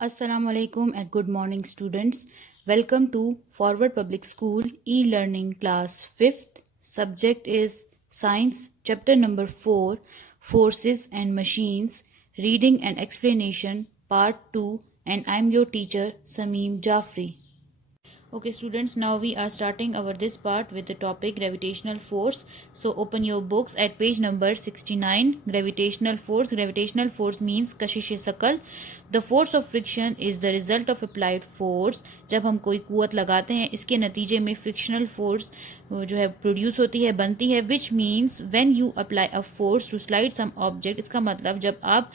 Assalamu alaikum and good morning, students. Welcome to Forward Public School e-learning class 5th. Subject is Science, chapter number 4, Forces and Machines, Reading and Explanation, part 2, and I'm your teacher, Sameem Jafri. Okay, students, now we are starting our this part with the topic gravitational force. So open your books at page number 69. Gravitational force. Gravitational force means kashish sakal. The force of friction is the result of applied force. जब हम कोई कुवत लगाते हैं इसके नतीजे में frictional force जो है प्रोड्यूस होती है, बनती है, which means when you apply a force to slide some object. इसका मतलब जब आप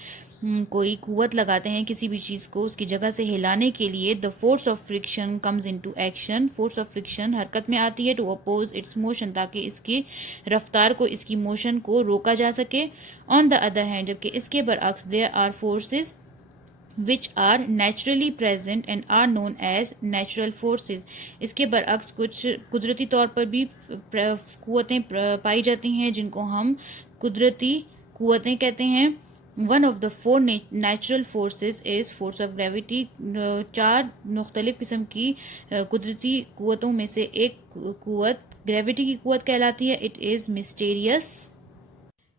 कोई कुवत लगाते हैं किसी भी चीज़ को उसकी जगह से हिलाने के लिए, the force of friction comes into action. Force of friction हरकत में आती है टू अपोज इट्स मोशन, ताकि इसकी रफ्तार को, इसकी मोशन को रोका जा सके. ऑन द अदर हैंड, जबकि इसके बरअक्स there are forces which are naturally present and are known as natural forces. इसके बरअक्स कुछ कुदरती तौर पर भी कुवतें पाई जाती हैं जिनको हम कुदरती कुवतें कहते हैं. One of the four natural forces is force of gravity. चार मुख्तलिफ किस्म की कुदरती कुवतों में से एक कुवत ग्रेविटी की कुवत कहलाती है. It is mysterious.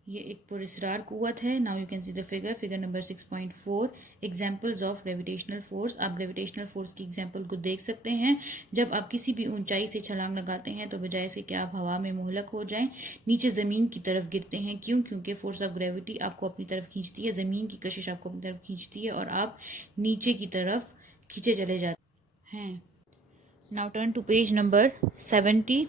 ये एक पुरस्कार कुवत है. Now you can see the figure number 6.4. Examples of gravitational force. आप ग्रेविटेशनल फोर्स की एग्जाम्पल को देख सकते हैं. जब आप किसी भी ऊंचाई से छलांग लगाते हैं तो बजाय से कि आप हवा में मुहलक हो जाएं, नीचे ज़मीन की तरफ गिरते हैं. क्यों? क्योंकि फोर्स ऑफ ग्रेविटी आपको अपनी तरफ खींचती है, ज़मीन की कशिश आपको अपनी तरफ खींचती है और आप नीचे की तरफ खींचे चले जाते हैं. Now turn to page number 70.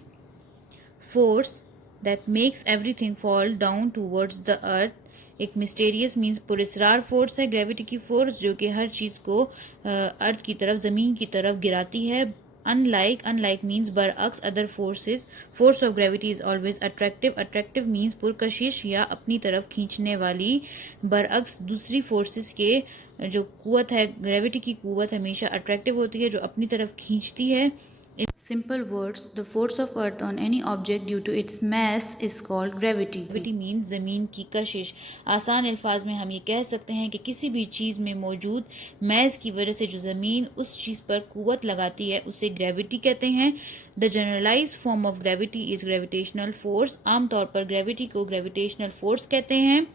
Force that makes everything fall down towards the earth. एक मिस्टेरियस मीन्स पुरस्कार फोर्स है ग्रेविटी की फोर्स, जो कि हर चीज़ को अर्थ की तरफ, ज़मीन की तरफ गिराती है. अनलाइक मीन्स बरअक्स other forces. Force of gravity is always attractive. Attractive means पुरकशिश या अपनी तरफ खींचने वाली. बरअक्स दूसरी फोर्सेस के जो कुवत है, ग्रेविटी की कुवत हमेशा अट्रैक्टिव होती है, जो अपनी तरफ खींचती है. In simple words, the force of earth on any object due to its mass is called gravity. Gravity means ज़मीन की कशिश. आसान अल्फाज में हम ये कह सकते हैं कि किसी भी चीज़ में मौजूद मैस की वजह से जो ज़मीन उस चीज़ पर कुवत लगाती है उसे ग्रेविटी कहते हैं. The generalize form of gravity is gravitational force. आमतौर पर ग्रेविटी को ग्रेविटेशनल फोर्स कहते हैं.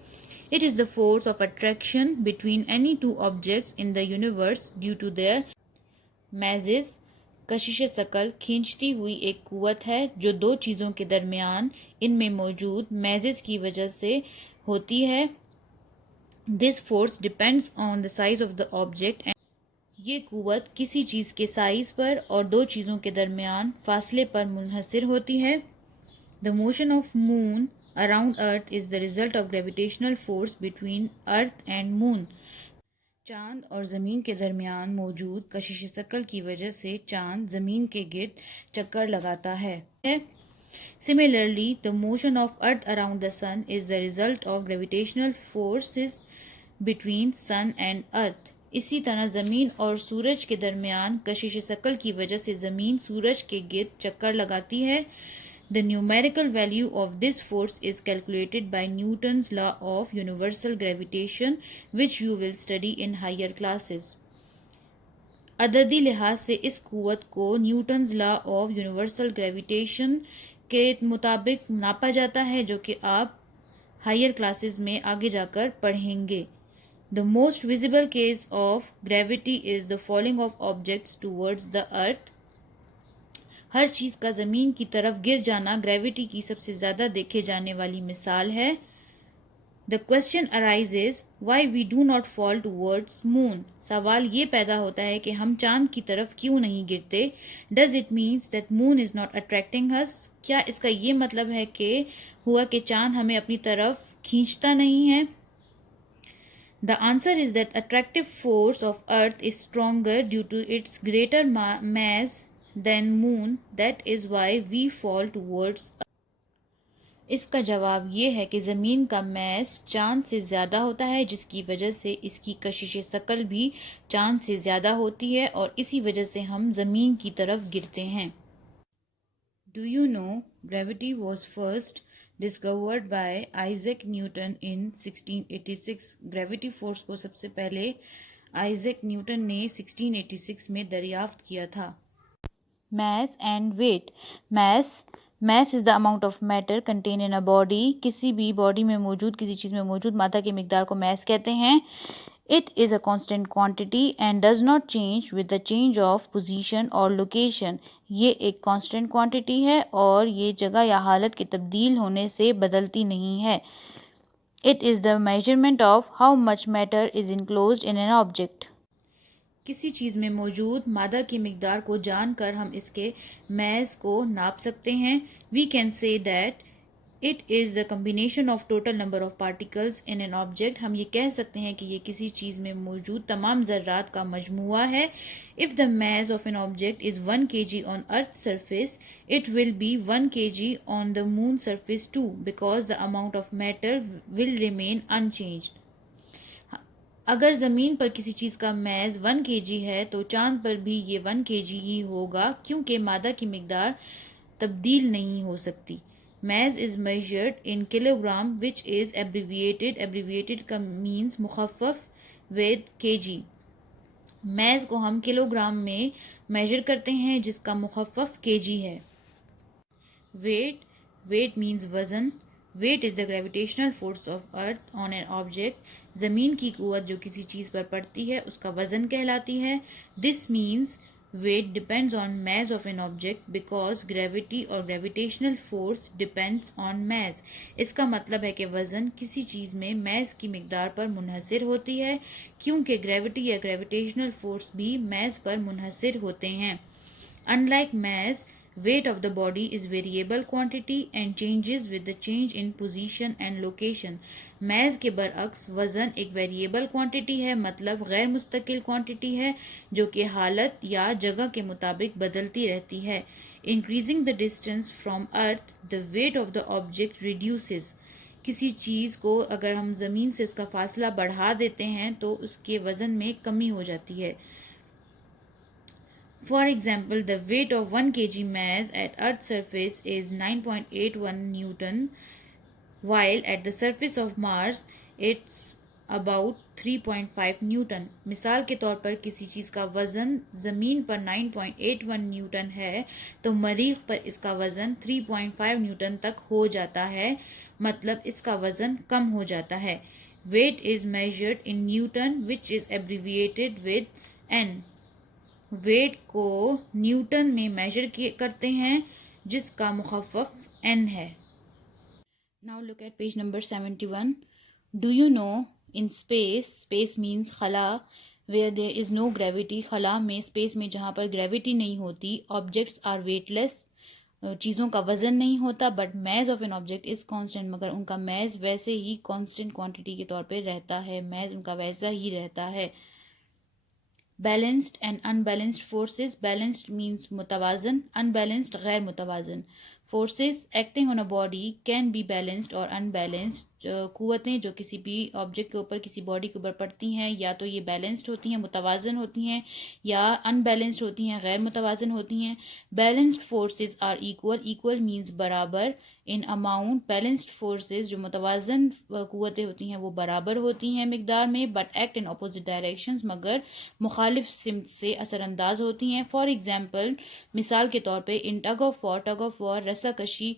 It is the force of attraction between any two objects in the universe due to their masses. कशिश सकल खींचती हुई एक कुवत है जो दो चीज़ों के दरमियान इनमें मौजूद मैजेस की वजह से होती है. This force depends on the size of the object. ये कुवत किसी चीज़ के साइज पर और दो चीज़ों के दरमियान फासले पर मुनहसर होती है. The motion of moon around earth is the result of gravitational force between earth and moon. चांद और ज़मीन के दरमियान मौजूद कशिश सकल की वजह से चांद ज़मीन के गिर्द चक्कर लगाता है. Similarly, the motion of Earth around the Sun is the result of gravitational forces between Sun and Earth. इसी तरह ज़मीन और सूरज के दरमियान कशिश सकल की वजह से ज़मीन सूरज के गिर्द चक्कर लगाती है. The numerical value of this force is calculated by Newton's law of universal gravitation, which you will study in higher classes. अददी लिहाज से इस कुवत को Newton's law of universal gravitation के मुताबिक नापा जाता है, जो कि आप हायर क्लासेस में आगे जाकर पढ़ेंगे. The most visible case of gravity is the falling of objects towards the earth. हर चीज़ का ज़मीन की तरफ गिर जाना ग्रेविटी की सबसे ज़्यादा देखे जाने वाली मिसाल है. The question arises why we do not fall towards moon. सवाल ये पैदा होता है कि हम चांद की तरफ क्यों नहीं गिरते. Does it means that moon is not attracting us. क्या इसका ये मतलब है कि चांद हमें अपनी तरफ खींचता नहीं है. The answer is that attractive force of earth is stronger due to its greater mass than moon. That is why we fall towards. इसका जवाब ये है कि ज़मीन का मैस चांद से ज़्यादा होता है, जिसकी वजह से इसकी कशिश सकल भी चांद से ज़्यादा होती है और इसी वजह से हम ज़मीन की तरफ गिरते हैं. Do you no gravity was first discovered by Isaac Newton in 1686. Gravity force को सबसे पहले आइजैक न्यूटन ने 1686 में दरियाफ्त किया था। Mass and weight. Mass is the amount of matter contained in a body. किसी भी बॉडी में मौजूद, किसी चीज़ में मौजूद मात्रा की मिकदार को mass कहते हैं. It is a constant quantity and does not change with the change of position or location. ये एक constant quantity है और ये जगह या हालत के तब्दील होने से बदलती नहीं है. It is the measurement of how much matter is enclosed in an object. किसी चीज़ में मौजूद मादा की मिकदार को जानकर हम इसके मैज़ को नाप सकते हैं. We can say that it is the combination of total number of particles in an object. हम ये कह सकते हैं कि ये किसी चीज़ में मौजूद तमाम ज़र्रात का मजमुआ है. If the mass of an object is 1 kg on earth surface, it will be 1 kg on the moon surface too, because the amount of matter will remain unchanged. अगर ज़मीन पर किसी चीज़ का मैज़ 1 kg है तो चांद पर भी ये 1 kg ही होगा, क्योंकि मादा की मिकदार तब्दील नहीं हो सकती. Mass is measured in kilogram which is abbreviated का मीन्स मुखफ़फ़ विद kg. मैज़ को हम किलोग्राम में मेजर करते हैं जिसका मुखफ़फ़ kg है. वेट मीन्स वज़न. Weight is the gravitational force of earth on an object. ज़मीन की क़ुव्वत जो किसी चीज़ पर पड़ती है उसका वज़न कहलाती है. This means weight depends on mass of an object because gravity और gravitational force depends on mass. इसका मतलब है कि वज़न किसी चीज़ में मैस की मिकदार पर मुनहसर होती है, क्योंकि ग्रेविटी या ग्रेविटेशनल फोर्स भी मैस पर मुनहसर होते हैं. Unlike mass, weight of the body is variable quantity and changes with the change in position and location. Mass के बरअक्स वज़न एक वेरिएबल क्वांटिटी है, मतलब गैर मुस्तकिल क्वांटिटी है जो कि हालत या जगह के मुताबिक बदलती रहती है. Increasing the distance from earth, the weight of the object reduces. किसी चीज़ को अगर हम ज़मीन से उसका फासला बढ़ा देते हैं तो उसके वज़न में कमी हो जाती है. For example, the weight of 1 kg mass at Earth's surface is 9.81 Newton, while at the surface of Mars it's about 3.5 Newton. मिसाल के तौर पर किसी चीज़ का वज़न ज़मीन पर 9.81 न्यूटन है तो मरीख़ पर इसका वज़न 3.5 न्यूटन तक हो जाता है, मतलब इसका वज़न कम हो जाता है. Weight is measured in Newton, which is abbreviated with N. Weight को न्यूटन में मेजर करते हैं जिसका मुखफ़फ़ n है. Now look at page number 71. Do you know in space means खला where there is no gravity. खला में, स्पेस में जहाँ पर ग्रेविटी नहीं होती, ऑब्जेक्ट्स आर वेटलेस, चीज़ों का वज़न नहीं होता. But mess of an object is constant, मगर उनका मैस वैसे ही कांस्टेंट क्वांटिटी के तौर पे रहता है, मैस उनका वैसा ही रहता है. Balanced and unbalanced forces. Balanced means मुतवाज़न, unbalanced गैर मुतवाज़न. Forces acting on a body can be balanced or unbalanced. क़ुव्वतें जो किसी भी ऑब्जेक्ट के ऊपर, किसी बॉडी के ऊपर पड़ती हैं, या तो ये बैलेंस्ड होती हैं, मुतवाज़न होती हैं, या अनबैलेंस्ड होती हैं, गैर मुतवाज़न होती हैं. Balanced forces are equal. Equal means बराबर. In amount. बैलेंस्ड फोर्सेस जो मुतवाज़न क़ुव्वतें होती हैं वो बराबर होती हैं मिकदार में, but act in opposite directions, मगर मुखालिफ सिमत से असरअंदाज होती हैं. फॉर एग्जाम्पल, मिसाल के तौर पे इन टग ऑफ वॉर रस्साकशी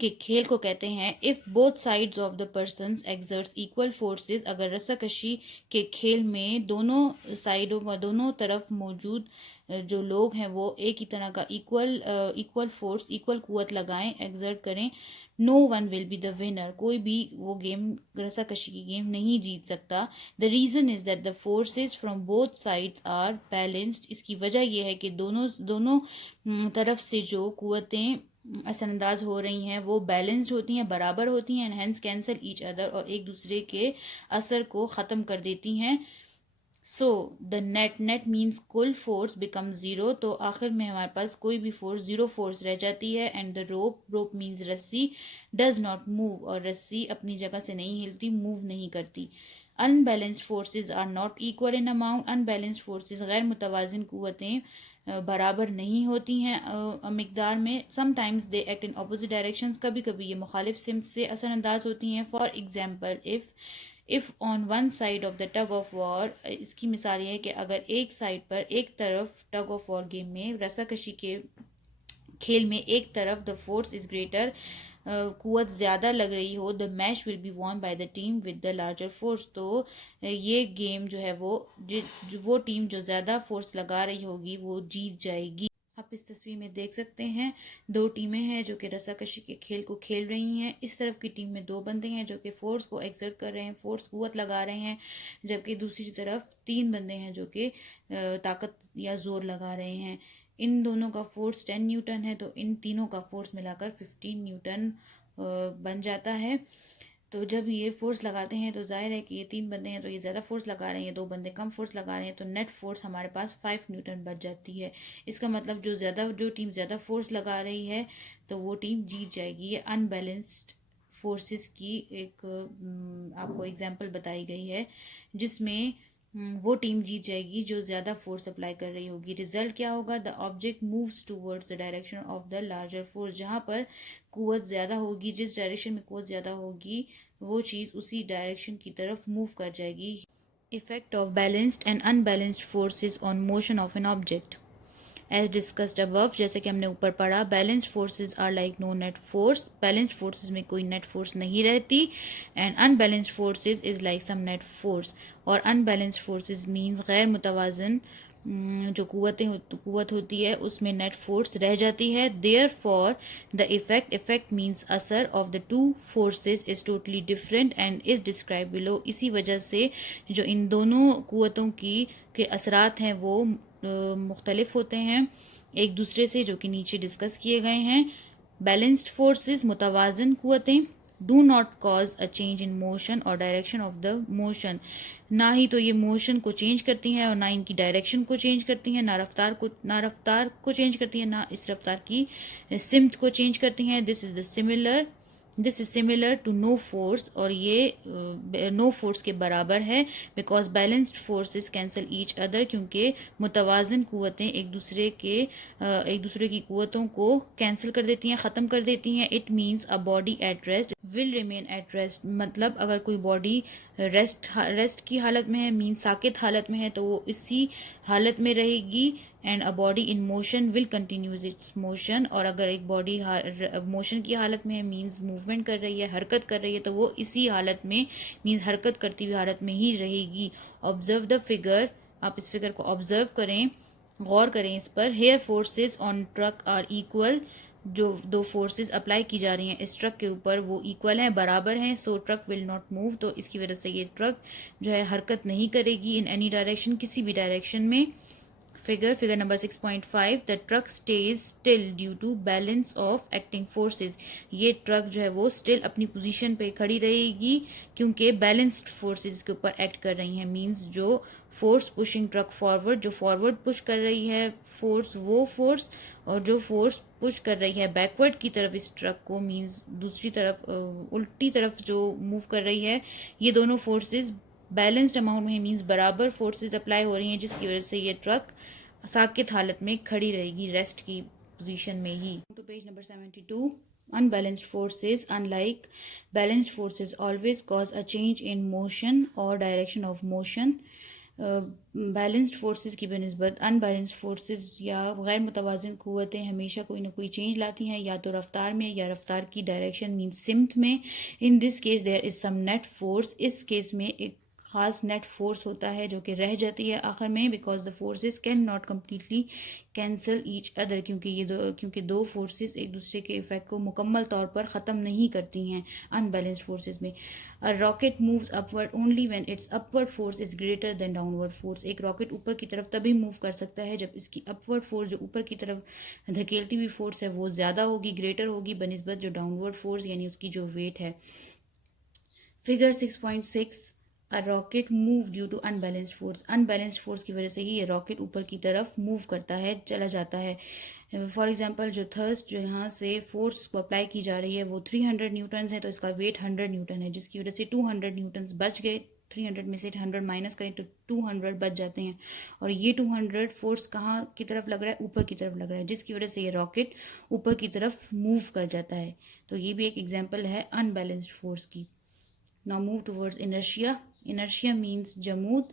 के खेल को कहते हैं. If both sides of the persons exerts equal forces. अगर रस्साकशी के खेल में दोनों साइडों, दोनों तरफ मौजूद जो लोग हैं वो एक ही तरह का इक्वल फोर्स, इक्वल कुव्वत लगाएं, एक्सर्ट करें, no one will be the winner. कोई भी वो गेम, रस्साकशी की गेम नहीं जीत सकता. The reason is that the forces from both sides are balanced. इसकी वजह यह है कि दोनों तरफ से जो कुव्वतें असरअंदाज हो रही हैं वो बैलेंस्ड होती हैं, बराबर होती हैं, and hence cancel each other, और एक दूसरे के असर को ख़त्म कर देती हैं. सो द नेट मीन्स कुल फोर्स बिकम ज़ीरो. तो आखिर में हमारे पास कोई भी फोर्स, ज़ीरो फोर्स रह जाती है. एंड द रोप मीन्स रस्सी, डज नॉट मूव, और रस्सी अपनी जगह से नहीं हिलती, मूव नहीं करती. Unbalanced forces are not equal in amount. Unbalanced forces गैर मुतवाज़िन क़ुव्वतें बराबर नहीं होती हैं मिकदार में. Sometimes they act in opposite directions. कभी कभी ये मुखालिफ सिमत से असरअंदाज होती हैं. For example, if if on one side of the tug of war, इसकी मिसाल ये है कि अगर एक साइड पर, एक तरफ टग ऑफ वॉर गेम में, रस्साकशी के खेल में एक तरफ द फोर्स इज ग्रेटर, कुवत ज़्यादा लग रही हो, the match will be won by the team with the larger force, तो ये गेम जो है वो टीम जो ज़्यादा फोर्स लगा रही होगी वो जीत जाएगी। आप इस तस्वीर में देख सकते हैं दो टीमें हैं जो कि रस्साकशी के खेल को खेल रही हैं। इस तरफ की टीम में दो बंदे हैं जो कि फोर्स को एक्सर्ट कर रहे हैं, फोर्स कुवत लगा रहे हैं, जबकि दूसरी तरफ तीन बंदे हैं जो कि ताकत या जोर लगा रहे हैं। इन दोनों का फोर्स 10 न्यूटन है, तो इन तीनों का फोर्स मिलाकर 15 न्यूटन बन जाता है। तो जब ये फोर्स लगाते हैं तो जाहिर है कि ये तीन बंदे हैं तो ये ज़्यादा फोर्स लगा रहे हैं, दो बंदे कम फोर्स लगा रहे हैं, तो नेट फोर्स हमारे पास 5 न्यूटन बच जाती है। इसका मतलब जो टीम ज़्यादा फोर्स लगा रही है तो वो टीम जीत जाएगी। ये अनबैलेंस्ड फोर्सेस की एक आपको एग्जांपल बताई गई है, जिसमें वो टीम जीत जाएगी जो ज़्यादा फोर्स अप्लाई कर रही होगी। रिजल्ट क्या होगा? The object moves towards the direction of the larger force. जहाँ पर कुवत ज़्यादा होगी, जिस डायरेक्शन में कुवत ज़्यादा होगी वो चीज़ उसी डायरेक्शन की तरफ मूव कर जाएगी। Effect of balanced and unbalanced forces on motion of an object as discussed above, जैसे कि हमने ऊपर पढ़ा, balanced forces are like no net force, balanced forces में कोई नेट फोर्स नहीं रहती, and unbalanced forces is like some net force, और अनबैलेंस्ड फोर्सेज मीन्स गैर मुतवाजन जो कुवत होती है उसमें नेट फोर्स रह जाती है। Therefore the effect means असर of the two forces is totally different and is describe below. इसी वजह से जो इन दोनों कुवतों की के असरात हैं वो मुख्तलिफ होते हैं एक दूसरे से, जो कि नीचे डिस्कस किए गए हैं। बैलेंस्ड फोर्सेस मुतवाजन कुवतें do not cause a change in motion और डायरेक्शन ऑफ द मोशन, ना ही तो ये मोशन को चेंज करती हैं और ना इनकी डायरेक्शन को चेंज करती हैं, ना रफ्तार को चेंज करती हैं, ना इस रफ्तार की सिमत को चेंज करती हैं। This is similar to no force, और ये नो फोर्स के बराबर है। Because balanced forces cancel each other, क्योंकि मुतवाजन कुवतें एक दूसरे की कुवतों को कैंसिल कर देती हैं, ख़त्म कर देती हैं। It means a body at rest will remain at rest, मतलब अगर कोई बॉडी रेस्ट की हालत में है, मीन साकित हालत में है, तो वो इसी हालत में रहेगी। And a body in motion will continues it's motion, और अगर एक बॉडी मोशन की हालत में है, मीन्स मूवमेंट कर रही है, हरकत कर रही है, तो वो इसी हालत में मीन्स हरकत करती हुई हालत में ही रहेगी। ऑब्जर्व द फिगर, आप इस फिगर को ऑब्जर्व करें, गौर करें इस पर। Here forces on truck are equal, जो दो फोर्सेस अप्लाई की जा रही हैं इस ट्रक के ऊपर वो इक्वल हैं, बराबर हैं। सो ट्रक विल नॉट मूव, तो इसकी वजह से ये ट्रक जो है हरकत नहीं करेगी इन एनी डायरेक्शन, किसी भी डायरेक्शन में। Figure number 6.5, the truck stays still due to balance of acting forces. ये ट्रक जो है वो स्टिल अपनी पोजीशन पे खड़ी रहेगी क्योंकि बैलेंस्ड फोर्सेस के ऊपर एक्ट कर रही हैं। मींस जो फोर्स पुशिंग ट्रक फॉरवर्ड, जो फॉरवर्ड पुश कर रही है फोर्स, वो फोर्स, और जो फोर्स पुश कर रही है बैकवर्ड की तरफ इस ट्रक को, मींस दूसरी तरफ उल्टी तरफ जो मूव कर रही है, ये दोनों फोर्सेस बैलेंस्ड अमाउंट में, मींस बराबर फोर्सेस अप्लाई हो रही हैं, जिसकी वजह से ये ट्रक साकित हालत में खड़ी रहेगी, रेस्ट की पोजीशन में ही। To page number 72, unbalanced forces unlike balanced forces always cause a change in motion or direction of motion। Balanced forces की बनस्बत अनबैलेंस्ड फोर्सेस या गैर मुतवाज़िन क़ुव्वतें हमेशा कोई ना कोई चेंज लाती हैं, या तो रफ्तार में या रफ्तार की डायरेक्शन मीन्स सिमत में। In this case there is some net force, इस केस में एक ख़ास नेट फोर्स होता है जो कि रह जाती है आखिर में। Because the forces can not completely cancel each other, क्योंकि दो फोर्सेस एक दूसरे के इफेक्ट को मुकम्मल तौर पर ख़त्म नहीं करती हैं अनबैलेंस्ड फोर्सेस में। A rocket moves upward only when it's upward force is greater than downward force. एक रॉकेट ऊपर की तरफ तभी मूव कर सकता है जब इसकी अपवर्ड फोर्स, जो ऊपर की तरफ धकेलती हुई फोर्स है, वो ज़्यादा होगी, ग्रेटर होगी बनिस्बत जो डाउनवर्ड फोर्स यानी उसकी जो वेट है। Figure 6.6, a rocket move due to unbalanced force. Unbalanced force की वजह से ही ये रॉकेट ऊपर की तरफ मूव करता है, चला जाता है। फॉर एग्जांपल जो थर्स्ट जो यहाँ से फोर्स को अप्लाई की जा रही है वो 300 न्यूटन्स है, तो इसका वेट 100 न्यूटन है, जिसकी वजह से 200 न्यूटन्स बच गए। 300 में से 100 माइनस करें तो 200 बच जाते हैं, और ये 200 फोर्स कहाँ की तरफ लग रहा है? ऊपर की तरफ लग रहा है, जिसकी वजह से ये रॉकेट ऊपर की तरफ मूव कर जाता है। तो ये भी एक एग्जाम्पल है अनबैलेंस्ड फोर्स की। Now move towards inertia. Inertia means jamud.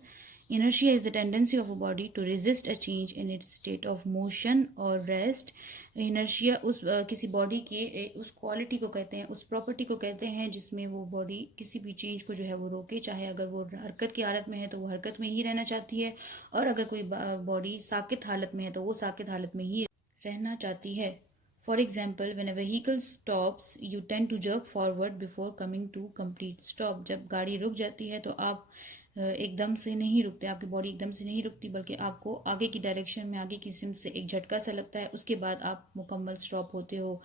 Inertia is the tendency of a body to resist a change in its state of motion or rest. Inertia उस किसी बॉडी के उस क्वालिटी को कहते हैं, उस प्रॉपर्टी को कहते हैं जिसमें वो बॉडी किसी भी चेंज को जो है वो रोके, चाहे अगर वो हरकत की हालत में है तो वो हरकत में ही रहना चाहती है, और अगर कोई बॉडी साकित हालत में है तो वो साकित हालत में ही रहना चाहती है. For example, when a vehicle stops, you tend to jerk forward before coming to complete stop. जब गाड़ी रुक जाती है तो आप एकदम से नहीं रुकते, आपकी बॉडी एकदम से नहीं रुकती, बल्कि आपको आगे की डायरेक्शन में, आगे की सिम से एक झटका सा लगता है, उसके बाद आप मुकम्मल स्टॉप होते हो.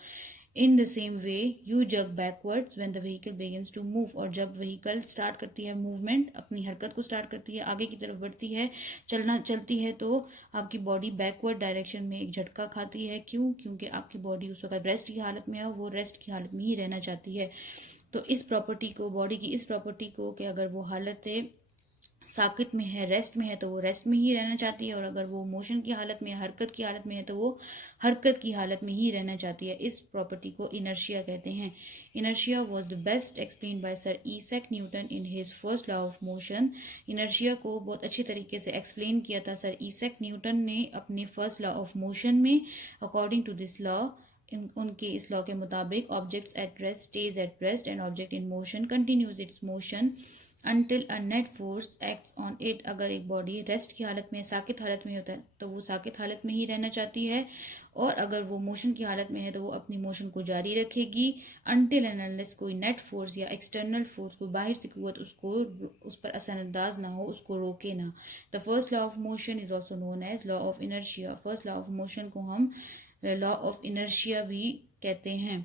In the same way you jerk backwards when the vehicle begins to move. और जब व्हीकल स्टार्ट करती है मूवमेंट, अपनी हरकत को स्टार्ट करती है, आगे की तरफ बढ़ती है, चलती है, तो आपकी बॉडी बैकवर्ड डायरेक्शन में एक झटका खाती है. क्यों? क्योंकि आपकी बॉडी उस वक्त रेस्ट की हालत में है, वो रेस्ट की हालत में ही रहना चाहती है. तो इस प्रॉपर्टी को, बॉडी की इस प्रॉपर्टी को, कि अगर वो हालत साकित में है, रेस्ट में है, तो वो रेस्ट में ही रहना चाहती है, और अगर वो मोशन की हालत में, हरकत की हालत में है, तो वो हरकत की हालत में ही रहना चाहती है. इस प्रॉपर्टी को इनर्शिया कहते हैं. Inertia was the best explain by sir Isaac Newton in his first law of motion. Inertia को बहुत अच्छी तरीके से एक्सप्लेन किया था सर ईसैक न्यूटन ने अपने फर्स्ट लॉ ऑफ मोशन में. अकॉर्डिंग टू दिस लॉ, उनके इस लॉ के मुताबिक, objects at rest stage at rest and object in motion continues it's motion until a net force acts on it. अगर एक body rest की हालत में, साकित हालत में होता है, तो वो साकित हालत में ही रहना चाहती है, और अगर वो मोशन की हालत में है तो वो अपनी मोशन को जारी रखेगी until and unless कोई नेट फोर्स या एक्सटर्नल फोर्स, कोई बाहर से कुव्वत उसको, उस पर असरअंदाज ना हो, उसको रोके ना. The first law of motion is also known as law of inertia. First law of motion को हम लॉ ऑफ इनर्शिया भी कहते हैं.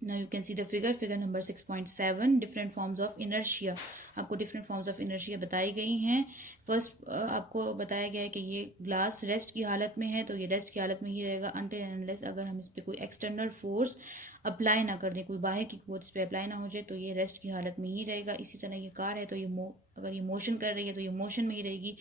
Now you can see the figure number 6.7, different forms of inertia. आपको different forms of inertia बताई गई हैं. First आपको बताया गया है कि ये ग्लास रेस्ट की हालत में है, तो ये रेस्ट की हालत में ही रहेगा until and unless अगर हम इस पर कोई एक्सटर्नल फोर्स अप्लाई ना कर दें, कोई बाहर की कुव्वत इस पर अप्लाई ना हो जाए, तो ये रेस्ट की हालत में ही रहेगा. इसी तरह ये कार है, तो ये अगर ये मोशन कर रही है तो ये मोशन में ही रहेगी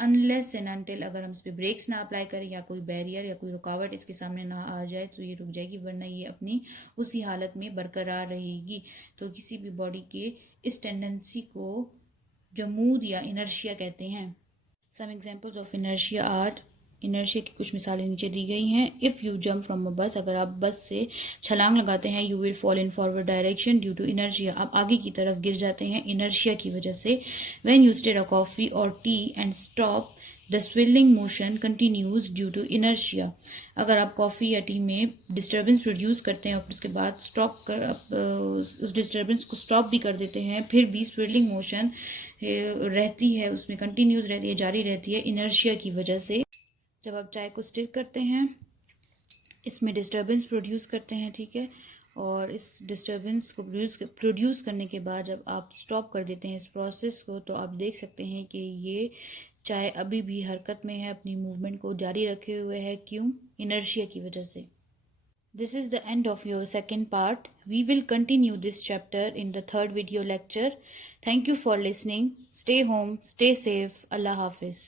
अनलेस एंड अनटिल अगर हम इस पर ब्रेक्स ना अप्लाई करें, या कोई बैरियर या कोई रुकावट इसके सामने ना आ जाए, तो ये रुक जाएगी, वरना ये अपनी उसी हालत में बरकरार रहेगी. तो किसी भी बॉडी के इस टेंडेंसी को जमूद या इनर्शिया कहते हैं. Some examples of inertia are, inertia की कुछ मिसालें नीचे दी गई हैं. If you jump from a bus, अगर आप बस से छलांग लगाते हैं, you will fall in forward direction due to inertia. आप आगे की तरफ गिर जाते हैं इनर्शिया की वजह से. When you stir a coffee और tea and stop, the swirling motion continues due to inertia. अगर आप कॉफ़ी या टी में डिस्टर्बेंस प्रोड्यूस करते हैं और उसके बाद उस डिस्टर्बेंस को स्टॉप भी कर देते हैं, फिर भी स्विलिंग मोशन रहती है, उसमें कंटिन्यूज रहती है, जारी रहती है इनर्शिया की वजह से. जब आप चाय को स्टिर करते हैं, इसमें डिस्टर्बेंस प्रोड्यूस करते हैं, ठीक है, और इस डिस्टर्बेंस को प्रोड्यूस करने के बाद जब आप स्टॉप कर देते हैं इस प्रोसेस को, तो आप देख सकते हैं कि ये चाय अभी भी हरकत में है, अपनी मूवमेंट को जारी रखे हुए है. क्यों? इनर्शिया की वजह से. This is the end of your second part. We will continue this chapter in the third video lecture. Thank you for listening. Stay home, stay safe. Allah Hafiz.